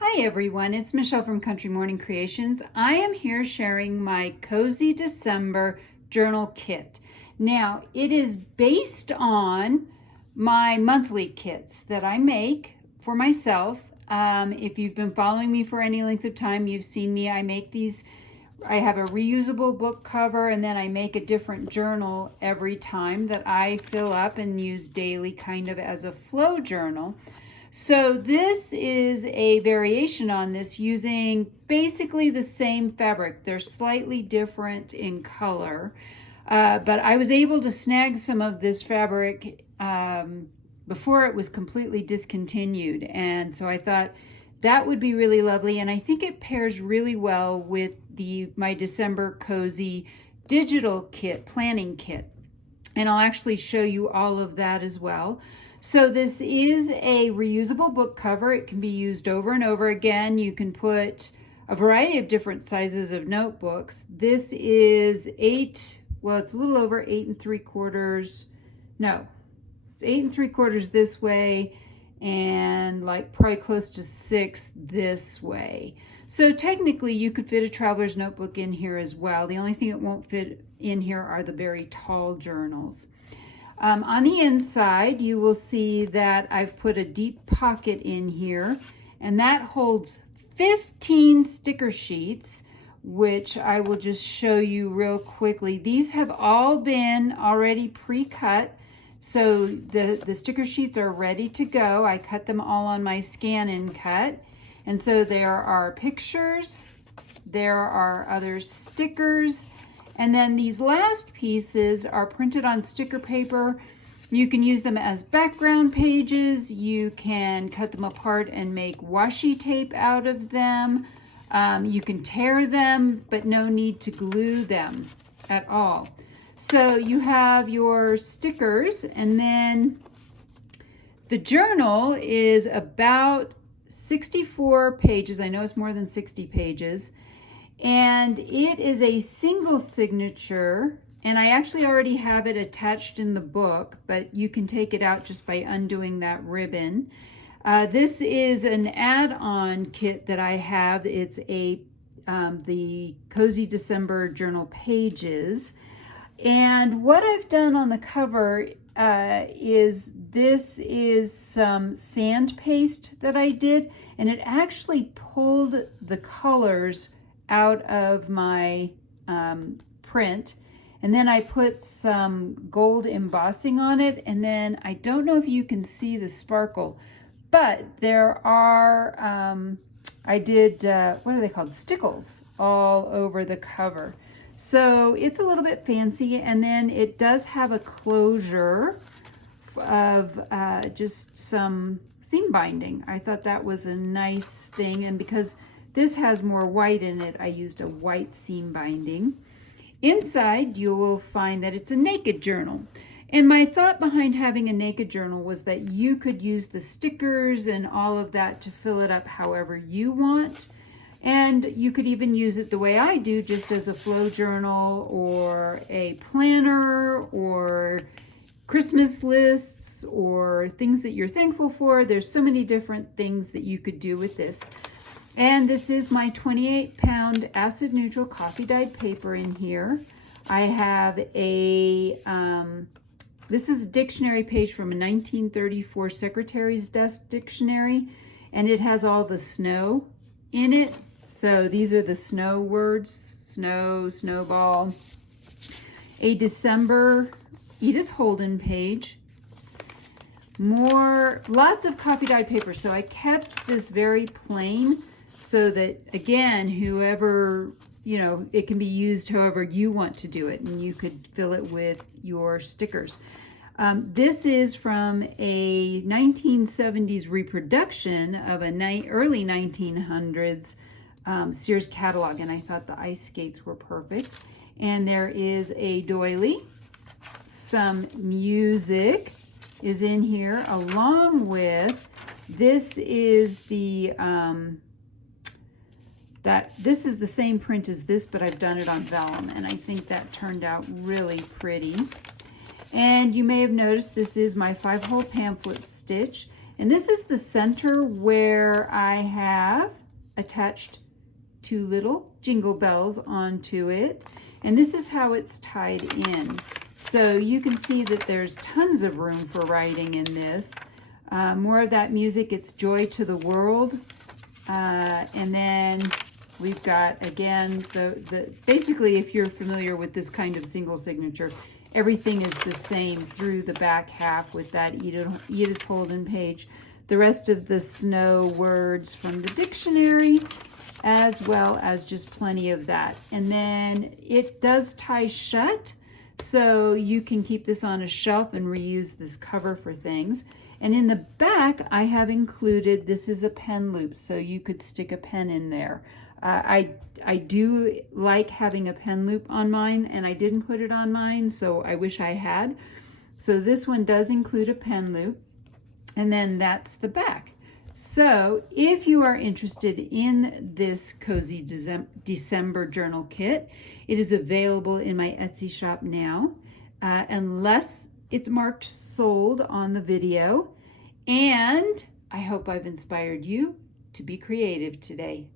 Hi everyone, it's Michelle from Country Morning Creations. I am here sharing my Cozy December journal kit. Now, it is based on my monthly kits that I make for myself. If you've been following me for any length of time, you've seen me. I make these, I have a reusable book cover, and then I make a different journal every time that I fill up and use daily, kind of as a flow journal. So this is a variation on this using basically the same fabric. They're slightly different in color, but I was able to snag some of this fabric before it was completely discontinued. And so I thought that would be really lovely. And I think it pairs really well with my December Cozy digital kit, planning kit. And I'll actually show you all of that as well. So this is a reusable book cover. It can be used over and over again. You can put a variety of different sizes of notebooks. This is it's a little over 8 3/4. No, it's 8 3/4 this way and like probably close to 6 this way. So technically you could fit a traveler's notebook in here as well. The only thing it won't fit in here are the very tall journals. On the inside, you will see that I've put a deep pocket in here, and that holds 15 sticker sheets, which I will just show you real quickly. These have all been already pre-cut, so the sticker sheets are ready to go. I cut them all on my scan and cut, and so there are pictures, there are other stickers, and then these last pieces are printed on sticker paper. You can use them as background pages. You can cut them apart and make washi tape out of them. You can tear them, but no need to glue them at all. So you have your stickers, and then the journal is about 64 pages. I know it's more than 60 pages. And it is a single signature, and I actually already have it attached in the book, but you can take it out just by undoing that ribbon. This is an add-on kit that I have. It's the Cozy December Journal Pages. And what I've done on the cover is some sand paste that I did, and it actually pulled the colors out of my print, and then I put some gold embossing on it, and then I don't know if you can see the sparkle, but there are I did what are they called, stickles all over the cover. So it's a little bit fancy, and then it does have a closure of just some seam binding. I thought that was a nice thing, and because this has more white in it, I used a white seam binding. Inside, you will find that it's a naked journal. And my thought behind having a naked journal was that you could use the stickers and all of that to fill it up however you want. And you could even use it the way I do, just as a flow journal or a planner or Christmas lists or things that you're thankful for. There's so many different things that you could do with this. And this is my 28-pound acid neutral coffee dyed paper in here. I have this is a dictionary page from a 1934 Secretary's Desk dictionary, and it has all the snow in it. So these are the snow words: snow, snowball. A December Edith Holden page. Lots of coffee dyed paper. So I kept this very plain, so that, again, whoever, it can be used however you want to do it, and you could fill it with your stickers. This is from a 1970s reproduction of a early 1900s Sears catalog, and I thought the ice skates were perfect. And there is a doily. Some music is in here, along with, this is the this is the same print as this, but I've done it on vellum, and I think that turned out really pretty. And you may have noticed this is my 5-hole pamphlet stitch, And this is the center where I have attached 2 little jingle bells onto it. And this is how it's tied in. So you can see that there's tons of room for writing in this. More of that music, it's Joy to the World. And then we've got, again, basically, if you're familiar with this kind of single signature, everything is the same through the back half with that Edith Holden page. The rest of the snow words from the dictionary, as well as just plenty of that. And then it does tie shut, so you can keep this on a shelf and reuse this cover for things. And in the back, I have included, this is a pen loop, so you could stick a pen in there. I do like having a pen loop on mine, and I didn't put it on mine, so I wish I had. So this one does include a pen loop, and then that's the back. So if you are interested in this Cozy December journal kit, it is available in my Etsy shop now, unless it's marked sold on the video. And I hope I've inspired you to be creative today.